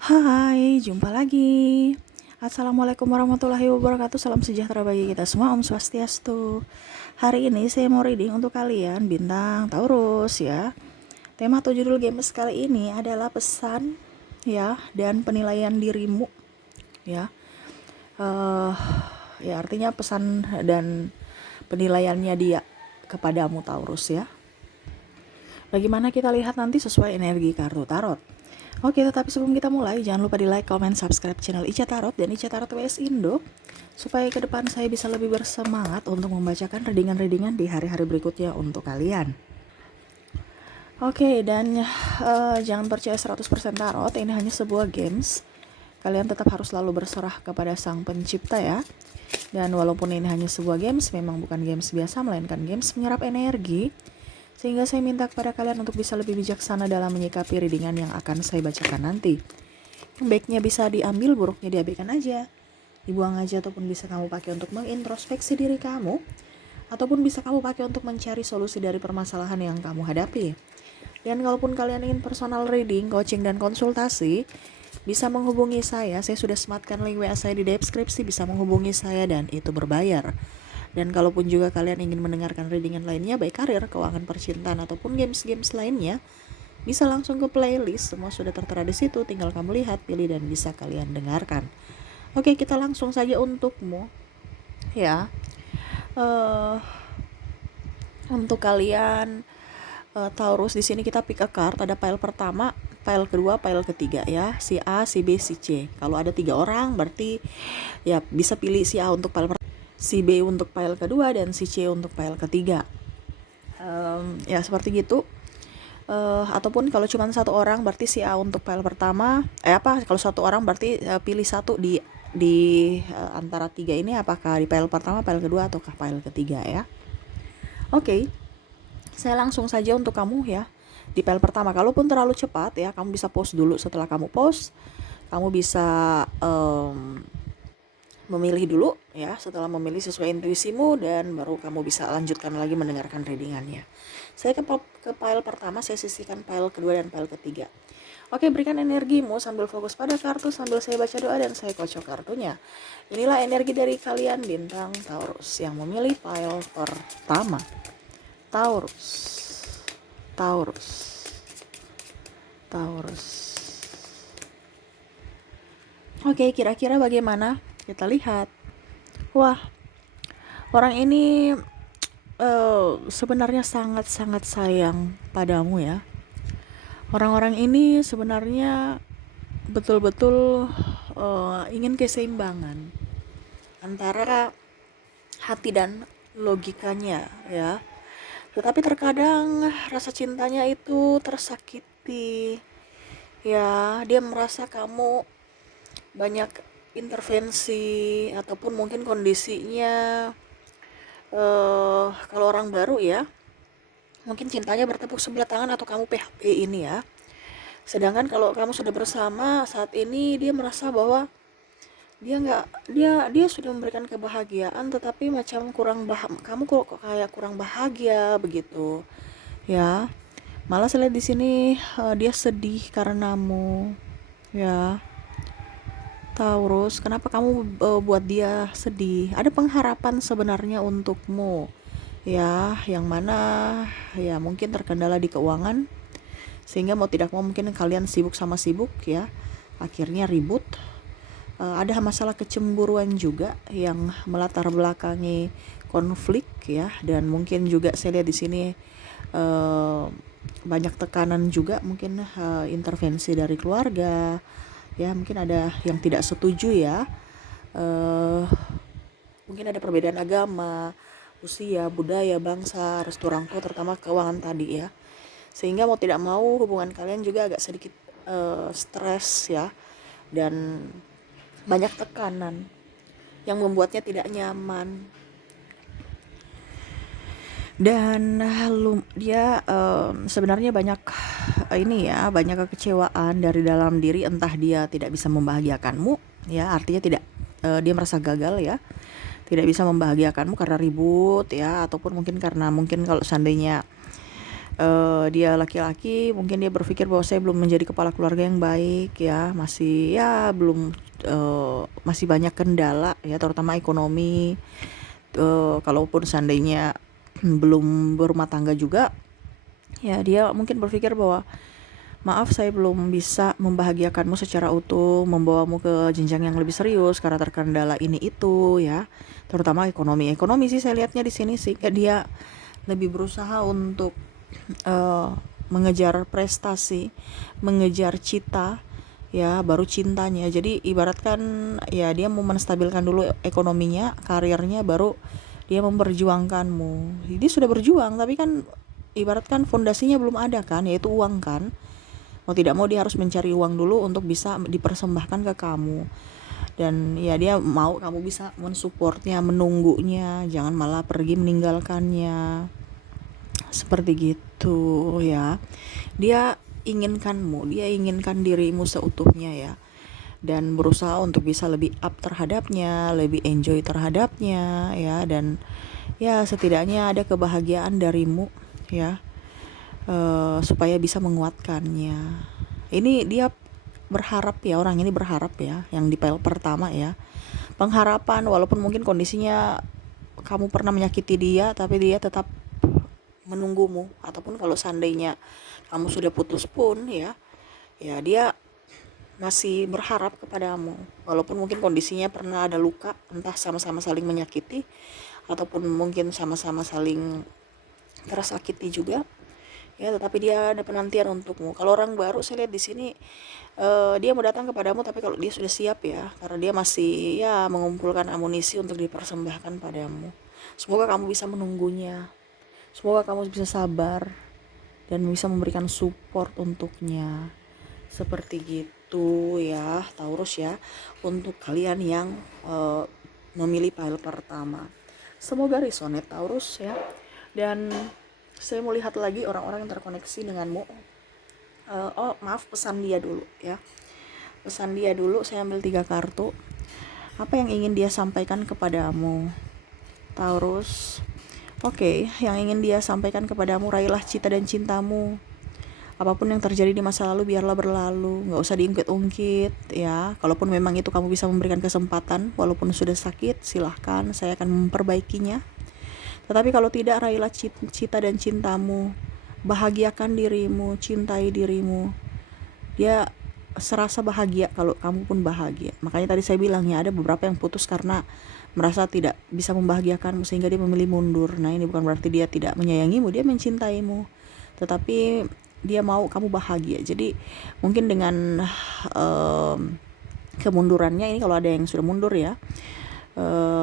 Hai, jumpa lagi. Assalamualaikum warahmatullahi wabarakatuh. Salam sejahtera bagi kita semua. Om Swastiastu. Hari ini saya mau reading untuk kalian bintang Taurus ya. Tema atau judul games kali ini adalah pesan ya dan penilaian dirimu ya. Eh ya artinya pesan dan penilaiannya dia kepadamu Taurus ya. Bagaimana kita lihat nanti sesuai energi kartu tarot. Oke, tetapi sebelum kita mulai, jangan lupa di like, comment, subscribe channel Ica Tarot dan Ica Tarot WS Indo, supaya ke depan saya bisa lebih bersemangat untuk membacakan readingan-readingan di hari-hari berikutnya untuk kalian. Oke, dan jangan percaya 100% tarot, ini hanya sebuah games. Kalian tetap harus selalu berserah kepada sang pencipta ya. Dan walaupun ini hanya sebuah games, memang bukan games biasa, melainkan games menyerap energi. Sehingga saya minta kepada kalian untuk bisa lebih bijaksana dalam menyikapi readingan yang akan saya bacakan nanti. Yang baiknya bisa diambil, buruknya diabaikan aja. Dibuang aja ataupun bisa kamu pakai untuk mengintrospeksi diri kamu. Ataupun bisa kamu pakai untuk mencari solusi dari permasalahan yang kamu hadapi. Dan kalaupun kalian ingin personal reading, coaching, dan konsultasi, bisa menghubungi saya sudah sematkan link WA saya di deskripsi, bisa menghubungi saya dan itu berbayar. Dan kalaupun juga kalian ingin mendengarkan readingan lainnya, baik karir, keuangan, percintaan, ataupun games-games lainnya, bisa langsung ke playlist, semua sudah tertera di situ, tinggal kamu lihat, pilih, dan bisa kalian dengarkan. Oke, kita langsung saja untukmu, ya. Untuk kalian Taurus, di sini kita pick a card, ada pile pertama, pile kedua, pile ketiga ya, si A, si B, si C. Kalau ada 3 orang, berarti ya bisa pilih si A untuk pile pertama, si B untuk pile kedua, dan si C untuk pile ketiga. Ya seperti gitu. Ataupun kalau cuma satu orang berarti si A untuk pile pertama. Kalau satu orang berarti pilih satu di antara 3 ini, apakah di pile pertama, pile kedua, ataukah pile ketiga ya. Oke. Saya langsung saja untuk kamu ya. Di pile pertama, kalaupun terlalu cepat ya, kamu bisa pause dulu. Setelah kamu pause, kamu bisa memilih dulu ya. Setelah memilih sesuai intuisimu, dan baru kamu bisa lanjutkan lagi mendengarkan readingannya. Saya ke pile pertama, saya sisihkan pile kedua dan pile ketiga. Oke, berikan energimu sambil fokus pada kartu, sambil saya baca doa dan saya kocok kartunya. Inilah energi dari kalian bintang Taurus yang memilih pile pertama. Taurus, Taurus, Taurus. Oke, kira-kira bagaimana? Kita lihat. Wah, orang ini sebenarnya sangat-sangat sayang padamu ya. Orang-orang ini sebenarnya betul-betul ingin keseimbangan antara hati dan logikanya ya. Tetapi terkadang rasa cintanya itu tersakiti ya. Dia merasa kamu banyak intervensi, ataupun mungkin kondisinya kalau orang baru ya, mungkin cintanya bertepuk sebelah tangan atau kamu PHP ini ya. Sedangkan kalau kamu sudah bersama saat ini, dia merasa bahwa dia sudah memberikan kebahagiaan, tetapi macam kamu kok kayak kurang bahagia begitu ya. Malah saya lihat di sini dia sedih karenamu ya. Taurus, kenapa kamu buat dia sedih? Ada pengharapan sebenarnya untukmu ya, yang mana ya mungkin terkendala di keuangan, sehingga mau tidak mau mungkin kalian sibuk sama sibuk ya, akhirnya ribut. Ada masalah kecemburuan juga yang melatar belakangi konflik ya, dan mungkin juga saya lihat di sini banyak tekanan juga, mungkin intervensi dari keluarga ya, mungkin ada yang tidak setuju ya, mungkin ada perbedaan agama, usia, budaya, bangsa, restu orang tua, terutama keuangan tadi ya, sehingga mau tidak mau hubungan kalian juga agak sedikit stres ya, dan banyak tekanan yang membuatnya tidak nyaman. Dan dia sebenarnya banyak banyak kekecewaan dari dalam diri, entah dia tidak bisa membahagiakanmu ya, artinya tidak dia merasa gagal ya, tidak bisa membahagiakanmu karena ribut ya, ataupun mungkin karena kalau seandainya dia laki-laki, mungkin dia berpikir bahwa saya belum menjadi kepala keluarga yang baik ya, masih ya belum masih banyak kendala ya, terutama ekonomi. Kalaupun seandainya belum berumah tangga juga, ya dia mungkin berpikir bahwa maaf, saya belum bisa membahagiakanmu secara utuh, membawamu ke jenjang yang lebih serius karena terkendala ini itu ya, terutama ekonomi. Ekonomi sih saya lihatnya di sini sih, dia lebih berusaha untuk mengejar prestasi, mengejar cita, ya baru cintanya. Jadi ibaratkan ya dia mau menstabilkan dulu ekonominya, karirnya, baru dia memperjuangkanmu. Dia sudah berjuang tapi kan ibaratkan fondasinya belum ada kan, yaitu uang kan. Mau tidak mau dia harus mencari uang dulu untuk bisa dipersembahkan ke kamu. Dan ya dia mau kamu bisa mensupportnya, menunggunya, jangan malah pergi meninggalkannya. Seperti gitu ya. Dia inginkanmu, dia inginkan dirimu seutuhnya ya. Dan berusaha untuk bisa lebih up terhadapnya, lebih enjoy terhadapnya ya. Dan ya setidaknya ada kebahagiaan darimu ya, supaya bisa menguatkannya. Ini dia berharap ya, orang ini berharap ya, yang di file pertama ya. Pengharapan, walaupun mungkin kondisinya kamu pernah menyakiti dia, tapi dia tetap menunggumu. Ataupun kalau seandainya kamu sudah putus pun ya, ya dia masih berharap kepadamu. Walaupun mungkin kondisinya pernah ada luka, entah sama-sama saling menyakiti ataupun mungkin sama-sama saling tersakiti juga. Ya, tetapi dia ada penantian untukmu. Kalau orang baru saya lihat di sini, dia mau datang kepadamu, tapi kalau dia sudah siap ya, karena dia masih ya mengumpulkan amunisi untuk dipersembahkan padamu. Semoga kamu bisa menunggunya. Semoga kamu bisa sabar dan bisa memberikan support untuknya. Seperti gitu ya, Taurus ya, untuk kalian yang memilih file pertama. Semoga resonate Taurus ya. Dan saya mau lihat lagi orang-orang yang terkoneksi denganmu. Oh maaf, pesan dia dulu ya. Pesan dia dulu, saya ambil 3 kartu. Apa yang ingin dia sampaikan kepadamu, Taurus? Oke, yang ingin dia sampaikan kepadamu, raihlah cita dan cintamu. Apapun yang terjadi di masa lalu biarlah berlalu, gak usah diungkit-ungkit ya. Kalaupun memang itu kamu bisa memberikan kesempatan, walaupun sudah sakit, silahkan, saya akan memperbaikinya. Tetapi kalau tidak, raihlah cita dan cintamu, bahagiakan dirimu, cintai dirimu. Dia serasa bahagia kalau kamu pun bahagia. Makanya tadi saya bilang ya, ada beberapa yang putus karena merasa tidak bisa membahagiakanmu sehingga dia memilih mundur. Nah ini bukan berarti dia tidak menyayangimu, dia mencintaimu, tetapi dia mau kamu bahagia. Jadi mungkin dengan kemundurannya ini, kalau ada yang sudah mundur ya,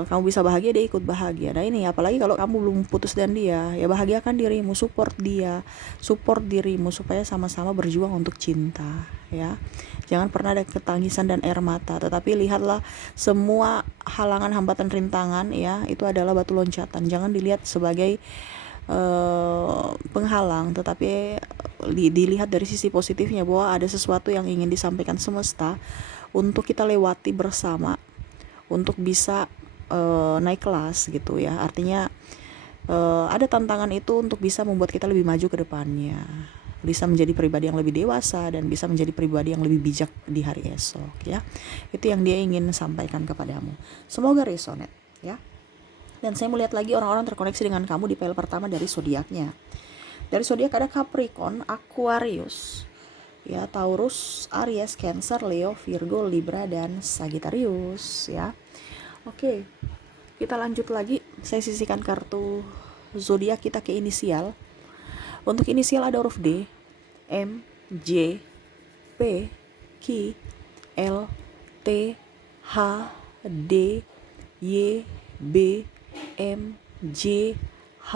kamu bisa bahagia, dia ikut bahagia. Nah ini apalagi kalau kamu belum putus dan dia, ya bahagiakan dirimu, support dia, support dirimu supaya sama-sama berjuang untuk cinta ya. Jangan pernah ada ketangisan dan air mata, tetapi lihatlah semua halangan, hambatan, rintangan ya, itu adalah batu loncatan. Jangan dilihat sebagai penghalang, tetapi dilihat dari sisi positifnya, bahwa ada sesuatu yang ingin disampaikan semesta untuk kita lewati bersama, untuk bisa naik kelas gitu ya. Artinya ada tantangan itu untuk bisa membuat kita lebih maju ke depannya, bisa menjadi pribadi yang lebih dewasa dan bisa menjadi pribadi yang lebih bijak di hari esok ya. Itu yang dia ingin sampaikan kepadamu. Semoga resonate ya. Dan saya melihat lagi orang-orang terkoneksi dengan kamu di file pertama dari zodiaknya. Dari zodiak ada Capricorn, Aquarius, ya, Taurus, Aries, Cancer, Leo, Virgo, Libra, dan Sagittarius ya. Oke, kita lanjut lagi. Saya sisihkan kartu zodiak kita ke inisial. Untuk inisial ada huruf D, M, J, P, Q, L, T, H, D, Y, B, M, J, H,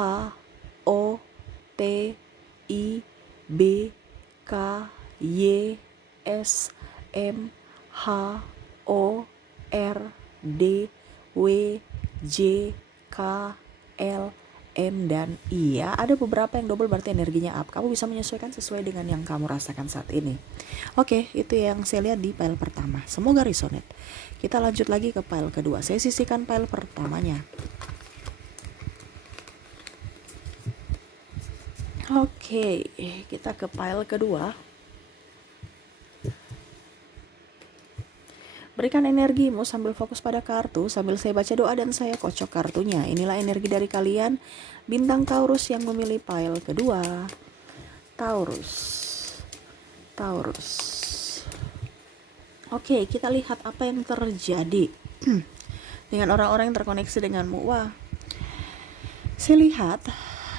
O, T, I, B, K, Y, S, M, H, O, R, D, W, J, K, L, M, dan I ya. Ada beberapa yang double berarti energinya up. Kamu bisa menyesuaikan sesuai dengan yang kamu rasakan saat ini. Oke, itu yang saya lihat di file pertama. Semoga resonate. Kita lanjut lagi ke file kedua. Saya sisihkan file pertamanya. Oke, kita ke pile kedua. Berikan energimu sambil fokus pada kartu, sambil saya baca doa dan saya kocok kartunya. Inilah energi dari kalian, bintang Taurus yang memilih pile kedua. Taurus. Oke, kita lihat apa yang terjadi dengan orang-orang yang terkoneksi denganmu. Wah, saya lihat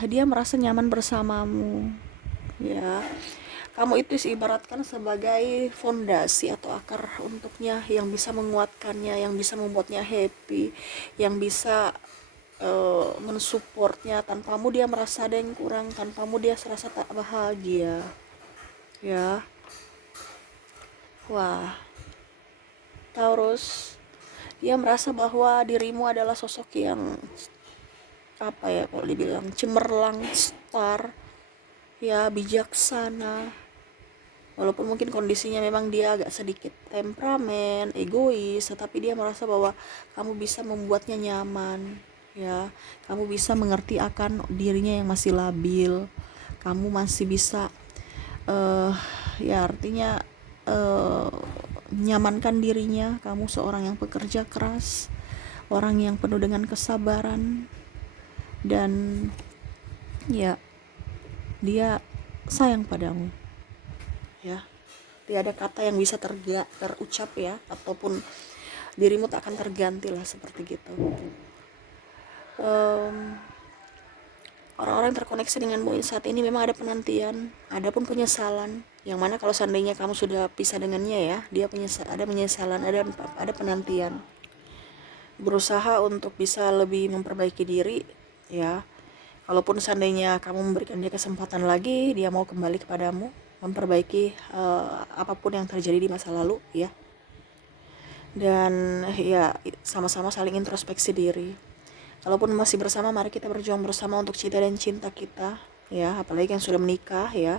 dia merasa nyaman bersamamu. Ya, kamu itu ibaratkan sebagai fondasi atau akar untuknya yang bisa menguatkannya, yang bisa membuatnya happy, yang bisa mensupportnya. Tanpamu dia merasa ada yang kurang, tanpamu dia serasa tak bahagia. Ya, wah, Taurus, dia merasa bahwa dirimu adalah sosok yang apa ya, kalau dibilang cemerlang, star, ya, bijaksana. Walaupun mungkin kondisinya memang dia agak sedikit temperamen, egois, tetapi dia merasa bahwa kamu bisa membuatnya nyaman, ya. Kamu bisa mengerti akan dirinya yang masih labil. Kamu masih bisa ya artinya nyamankan dirinya. Kamu seorang yang pekerja keras, orang yang penuh dengan kesabaran, dan ya, dia sayang padamu. Ya, tiada kata yang bisa terucap ya, ataupun dirimu tak akan terganti lah seperti gitu. Orang-orang yang terkoneksi denganmu saat ini memang ada penantian, ada pun penyesalan. Yang mana kalau seandainya kamu sudah pisah dengannya ya, dia ada penyesalan, ada penantian. Berusaha untuk bisa lebih memperbaiki diri, ya. Kalaupun seandainya kamu memberikan dia kesempatan lagi, dia mau kembali kepadamu, memperbaiki apapun yang terjadi di masa lalu, ya. Dan ya, sama-sama saling introspeksi diri. Kalaupun masih bersama, mari kita berjuang bersama untuk cita dan cinta kita, ya. Apalagi yang sudah menikah, ya.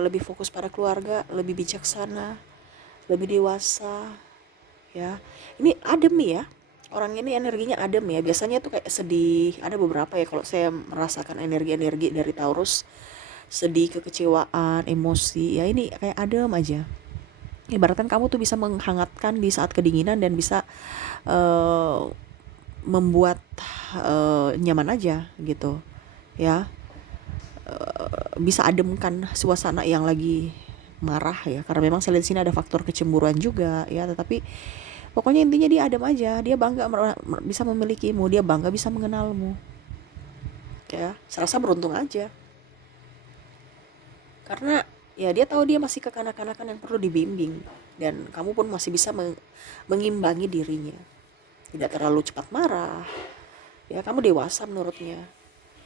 Lebih fokus pada keluarga, lebih bijaksana, lebih dewasa, ya. Ini adem ya, orang ini energinya adem ya. Biasanya tuh kayak sedih, ada beberapa ya kalau saya merasakan energi-energi dari Taurus, sedih, kekecewaan, emosi, ya ini kayak adem aja. Ibaratkan kamu tuh bisa menghangatkan di saat kedinginan dan bisa membuat nyaman aja gitu, ya. Bisa ademkan suasana yang lagi marah ya, karena memang saya lihat sini ada faktor kecemburuan juga ya. Tetapi pokoknya intinya dia adem aja, dia bangga bisa memilikimu, dia bangga bisa mengenalmu, ya. Serasa beruntung aja, karena ya dia tahu dia masih kekanak-kanakan yang perlu dibimbing, dan kamu pun masih bisa mengimbangi dirinya, tidak terlalu cepat marah, ya. Kamu dewasa menurutnya,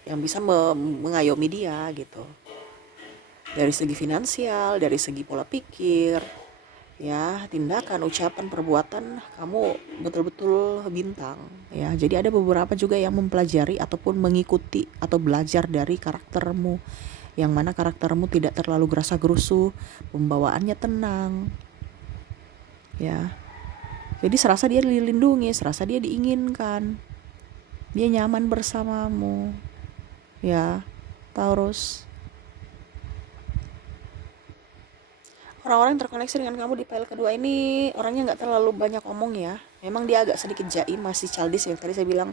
yang bisa mengayomi dia gitu, dari segi finansial, dari segi pola pikir, ya, tindakan, ucapan, perbuatan, kamu betul-betul bintang, ya. Jadi ada beberapa juga yang mempelajari ataupun mengikuti atau belajar dari karaktermu, yang mana karaktermu tidak terlalu gerasa-gerusu, pembawaannya tenang, ya. Jadi serasa dia dilindungi, serasa dia diinginkan, dia nyaman bersamamu, ya, Taurus. Orang-orang yang terkoneksi dengan kamu di pile kedua ini orangnya nggak terlalu banyak omong ya. Memang dia agak sedikit jaim, masih childish yang tadi saya bilang,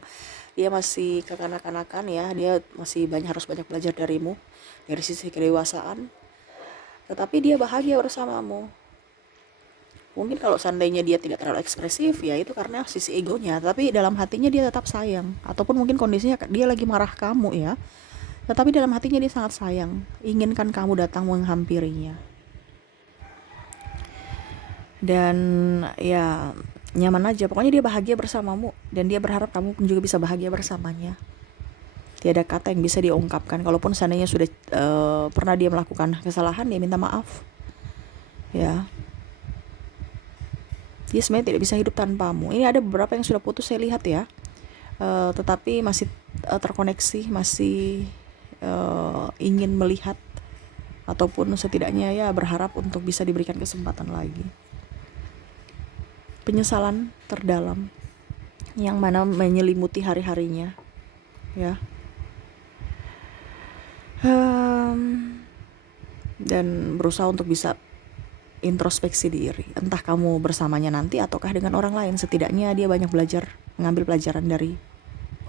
dia masih kekanak-kanakan ya. Dia masih harus banyak belajar darimu dari sisi kedewasaan. Tetapi dia bahagia bersamamu. Mungkin kalau seandainya dia tidak terlalu ekspresif, ya itu karena sisi egonya. Tapi dalam hatinya dia tetap sayang. Ataupun mungkin kondisinya dia lagi marah kamu ya, tetapi dalam hatinya dia sangat sayang, inginkan kamu datang menghampirinya. Dan ya, nyaman aja, pokoknya dia bahagia bersamamu, dan dia berharap kamu pun juga bisa bahagia bersamanya. Tiada kata yang bisa diungkapkan. Kalaupun seandainya sudah pernah dia melakukan kesalahan, dia minta maaf, ya. Dia sebenarnya tidak bisa hidup tanpamu. Ini ada beberapa yang sudah putus saya lihat ya, tetapi masih terkoneksi, masih ingin melihat, ataupun setidaknya ya berharap untuk bisa diberikan kesempatan lagi. Penyesalan terdalam yang mana menyelimuti hari-harinya, ya. Dan berusaha untuk bisa introspeksi diri, entah kamu bersamanya nanti ataukah dengan orang lain. Setidaknya dia banyak belajar, mengambil pelajaran dari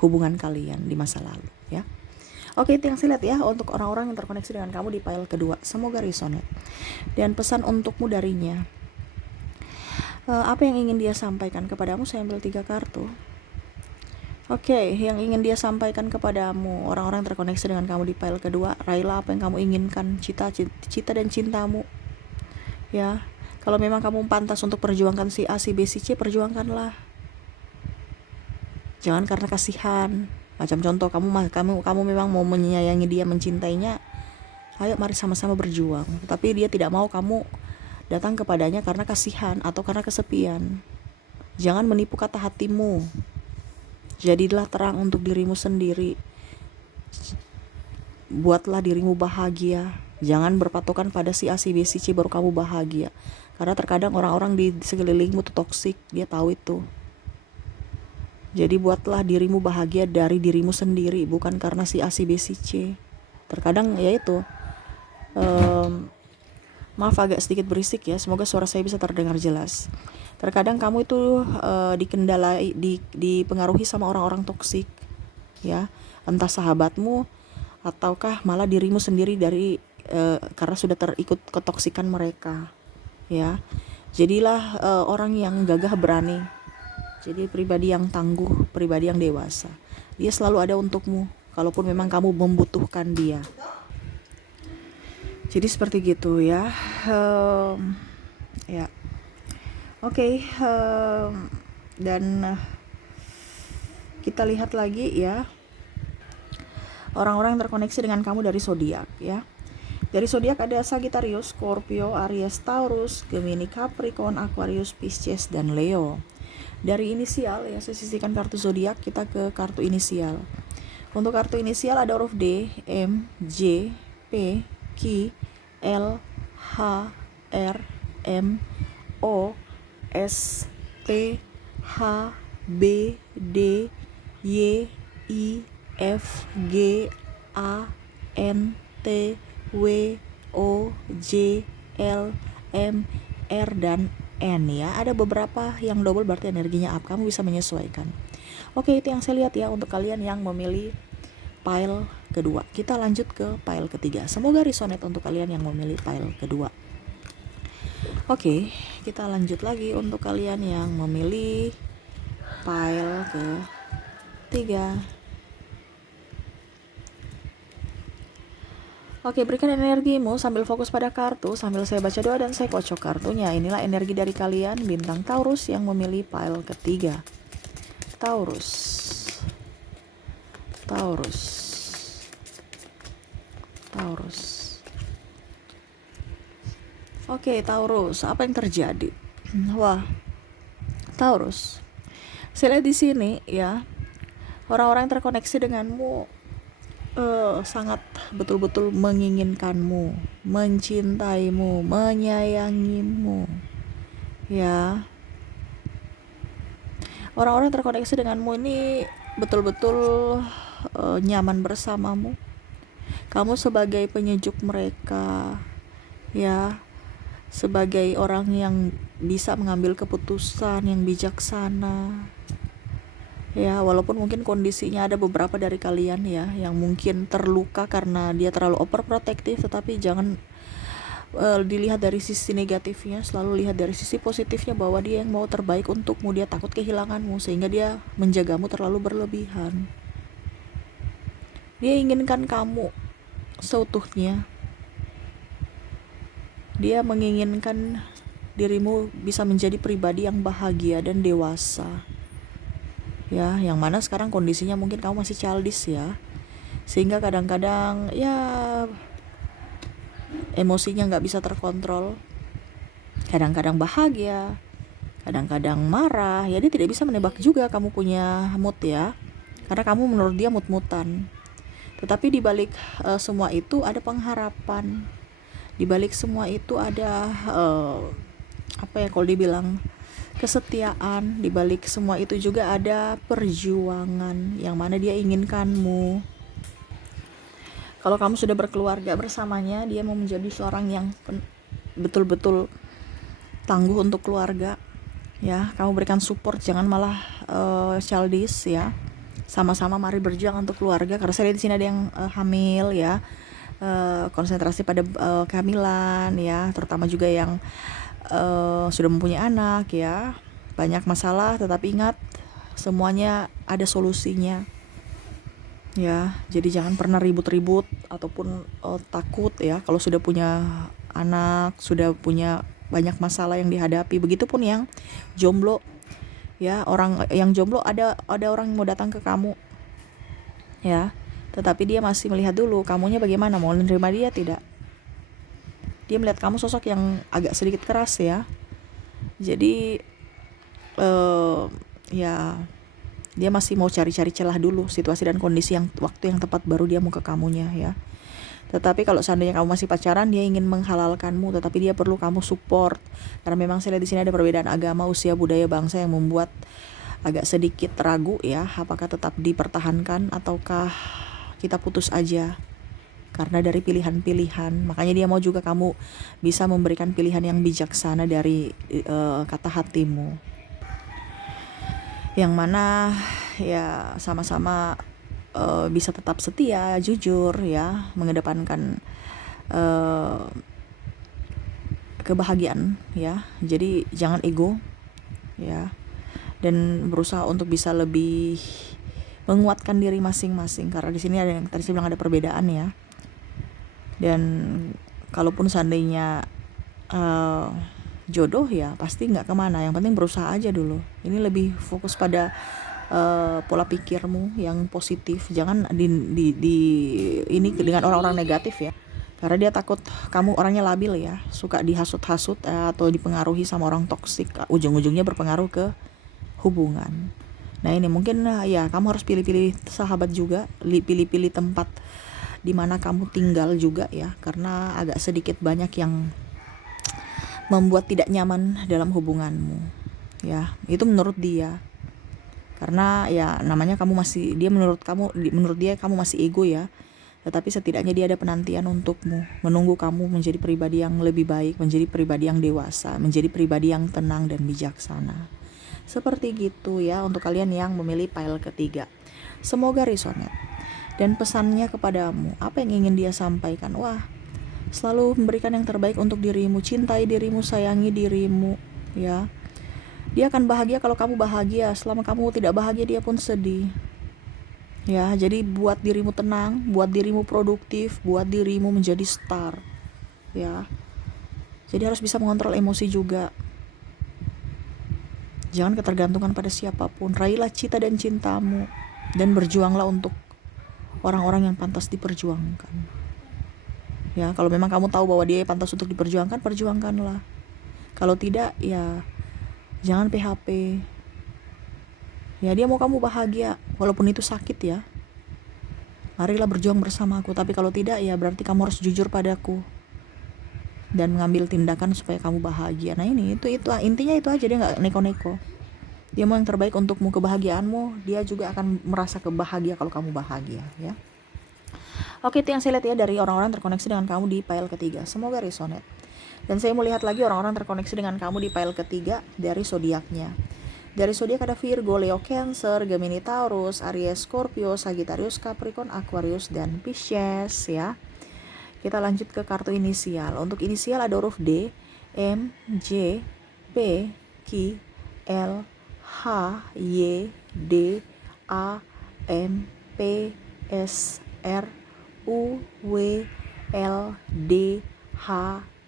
hubungan kalian di masa lalu ya. Oke, itu yang saya lihat ya untuk orang-orang yang terkoneksi dengan kamu di pile kedua. Semoga resonate. Dan pesan untukmu darinya, apa yang ingin dia sampaikan kepadamu? Saya ambil 3 kartu. Oke, yang ingin dia sampaikan kepadamu, orang-orang yang terkoneksi dengan kamu di pile kedua, raihlah apa yang kamu inginkan, cita dan cintamu. Ya, kalau memang kamu pantas untuk perjuangkan si A, si B, si C, perjuangkanlah. Jangan karena kasihan. Macam contoh, kamu memang mau menyayangi dia, mencintainya, ayo mari sama-sama berjuang. Tapi dia tidak mau kamu datang kepadanya karena kasihan atau karena kesepian. Jangan menipu kata hatimu. Jadilah terang untuk dirimu sendiri. Buatlah dirimu bahagia. Jangan berpatokan pada si A, si B, si C baru kamu bahagia. Karena terkadang orang-orang di sekelilingmu tuh toksik, dia tahu itu. Jadi buatlah dirimu bahagia dari dirimu sendiri, bukan karena si A, si B, si C. Terkadang ya itu, maaf agak sedikit berisik ya, semoga suara saya bisa terdengar jelas. Terkadang kamu itu dipengaruhi sama orang-orang toksik ya, entah sahabatmu ataukah malah dirimu sendiri karena sudah terikut ketoksikan mereka ya. Jadilah orang yang gagah berani. Jadi pribadi yang tangguh, pribadi yang dewasa. Dia selalu ada untukmu kalaupun memang kamu membutuhkan dia. Jadi seperti gitu ya. Ya. Oke, dan kita lihat lagi ya orang-orang yang terkoneksi dengan kamu dari zodiak ya. Dari zodiak ada Sagittarius, Scorpio, Aries, Taurus, Gemini, Capricorn, Aquarius, Pisces, dan Leo. Dari inisial ya, saya sisihkan kartu zodiak, kita ke kartu inisial. Untuk kartu inisial ada huruf D, M, J, P, Q, L, H, R, M, O, S, T, H, B, D, Y, I, F, G, A, N, T, W, O, J, L, M, R, dan N ya. Ada beberapa yang double berarti energinya up, kamu bisa menyesuaikan. Oke, itu yang saya lihat ya untuk kalian yang memilih pile kedua. Kita lanjut ke pile ketiga. Semoga resonate untuk kalian yang memilih pile kedua. Oke, kita lanjut lagi untuk kalian yang memilih pile ketiga. Oke, berikan energimu sambil fokus pada kartu, sambil saya baca doa dan saya kocok kartunya. Inilah energi dari kalian, bintang Taurus yang memilih pile ketiga. Taurus. Taurus. Taurus. Oke, Taurus, apa yang terjadi? Wah, Taurus. Saya lihat di sini ya, orang-orang yang terkoneksi denganmu sangat betul-betul menginginkanmu, mencintaimu, menyayangimu ya. Orang-orang terkoneksi denganmu ini betul-betul nyaman bersamamu. Kamu sebagai penyejuk mereka ya, sebagai orang yang bisa mengambil keputusan yang bijaksana ya. Walaupun mungkin kondisinya ada beberapa dari kalian ya yang mungkin terluka karena dia terlalu overprotective, tetapi jangan dilihat dari sisi negatifnya, selalu lihat dari sisi positifnya bahwa dia yang mau terbaik untukmu. Dia takut kehilanganmu sehingga dia menjagamu terlalu berlebihan. Dia inginkan kamu seutuhnya. Dia menginginkan dirimu bisa menjadi pribadi yang bahagia dan dewasa ya, yang mana sekarang kondisinya mungkin kamu masih childish ya, sehingga kadang-kadang ya emosinya gak bisa terkontrol. Kadang-kadang bahagia, kadang-kadang marah ya. Dia tidak bisa menebak juga kamu punya mood ya, karena kamu menurut dia mut-mutan. Tetapi di balik semua itu ada pengharapan. Di balik semua itu ada kalau dibilang kesetiaan. Di balik semua itu juga ada perjuangan yang mana dia inginkanmu. Kalau kamu sudah berkeluarga bersamanya, dia mau menjadi seorang yang betul-betul tangguh untuk keluarga. Ya, kamu berikan support, jangan malah childish ya. Sama-sama mari berjuang untuk keluarga. Karena saya lihat di sini ada yang hamil ya. Konsentrasi pada kehamilan ya, terutama juga yang sudah mempunyai anak ya. Banyak masalah, tetapi ingat semuanya ada solusinya. Ya, jadi jangan pernah ribut-ribut ataupun takut ya kalau sudah punya anak, sudah punya banyak masalah yang dihadapi. Begitupun yang jomblo ya, orang yang jomblo ada orang yang mau datang ke kamu ya, tetapi dia masih melihat dulu kamunya bagaimana, mau menerima dia tidak. Dia melihat kamu sosok yang agak sedikit keras ya, jadi ya dia masih mau cari-cari celah dulu, situasi dan kondisi yang waktu yang tepat baru dia mau ke kamunya ya. Tetapi kalau seandainya kamu masih pacaran, dia ingin menghalalkanmu, tetapi dia perlu kamu support. Karena memang saya lihat di sini ada perbedaan agama, usia, budaya, bangsa yang membuat agak sedikit ragu ya, apakah tetap dipertahankan ataukah kita putus aja. Karena dari pilihan-pilihan, makanya dia mau juga kamu bisa memberikan pilihan yang bijaksana dari kata hatimu. Yang mana ya sama-sama bisa tetap setia, jujur ya, mengedepankan kebahagiaan ya. Jadi jangan ego ya, dan berusaha untuk bisa lebih menguatkan diri masing-masing. Karena di sini ada yang tadi saya bilang ada perbedaan ya. Dan kalaupun seandainya jodoh ya pasti nggak kemana, yang penting berusaha aja dulu. Ini lebih fokus pada pola pikirmu yang positif, jangan di ini dengan orang-orang negatif ya, karena dia takut kamu orangnya labil ya, suka dihasut-hasut atau dipengaruhi sama orang toksik, ujung-ujungnya berpengaruh ke hubungan. Nah ini mungkin ya kamu harus pilih-pilih sahabat juga, pilih-pilih tempat di mana kamu tinggal juga ya, karena agak sedikit banyak yang membuat tidak nyaman dalam hubunganmu ya, itu menurut dia. Karena ya namanya kamu masih, dia menurut dia kamu masih ego ya, tetapi setidaknya dia ada penantian untukmu, menunggu kamu menjadi pribadi yang lebih baik, menjadi pribadi yang dewasa, menjadi pribadi yang tenang dan bijaksana. Seperti gitu ya untuk kalian yang memilih pile ketiga. Semoga resonate dan pesannya kepadamu, apa yang ingin dia sampaikan. Wah, selalu memberikan yang terbaik untuk dirimu, cintai dirimu, sayangi dirimu ya. Dia akan bahagia kalau kamu bahagia. Selama kamu tidak bahagia, dia pun sedih ya. Jadi buat dirimu tenang, buat dirimu produktif, buat dirimu menjadi star ya. Jadi harus bisa mengontrol emosi juga. Jangan ketergantungan pada siapapun. Raihlah cita dan cintamu, dan berjuanglah untuk orang-orang yang pantas diperjuangkan ya. Kalau memang kamu tahu bahwa dia pantas untuk diperjuangkan, perjuangkanlah. Kalau tidak ya jangan PHP ya. Dia mau kamu bahagia walaupun itu sakit ya. Marilah berjuang bersamaku. Tapi kalau tidak ya berarti kamu harus jujur padaku dan mengambil tindakan supaya kamu bahagia. Nah ini itu intinya itu aja. Dia gak neko-neko, dia mau yang terbaik untukmu, kebahagiaanmu. Dia juga akan merasa kebahagia kalau kamu bahagia ya. Oke, itu yang saya lihat ya dari orang-orang terkoneksi dengan kamu di pile ketiga. Semoga resonate. Dan saya mau lihat lagi orang-orang terkoneksi dengan kamu di pile ketiga dari zodiaknya. Dari zodiak ada Virgo, Leo, Cancer, Gemini, Taurus, Aries, Scorpio, Sagittarius, Capricorn, Aquarius, dan Pisces ya. Kita lanjut ke kartu inisial. Untuk inisial ada huruf D, M, J, P, Q, L, H, Y, D, A, M, P, S, R, U, W, L, D, H,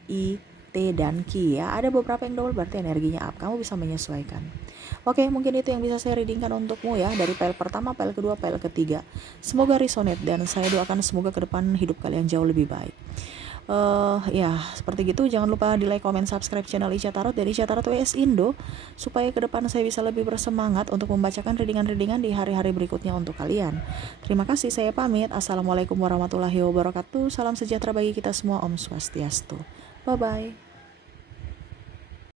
I, T, dan Q ya. Ada beberapa yang double, berarti energinya up. Kamu bisa menyesuaikan. Oke, mungkin itu yang bisa saya readingkan untukmu ya, dari pile pertama, pile kedua, pile ketiga. Semoga resonate dan saya doakan semoga ke depan hidup kalian jauh lebih baik. Ya seperti gitu. Jangan lupa di like, comment, subscribe channel Ica Tarot dari Ica Tarot WS Indo, supaya ke depan saya bisa lebih bersemangat untuk membacakan readingan-readingan di hari-hari berikutnya untuk kalian. Terima kasih, saya pamit. Assalamualaikum warahmatullahi wabarakatuh. Salam sejahtera bagi kita semua. Om Swastiastu. Bye bye.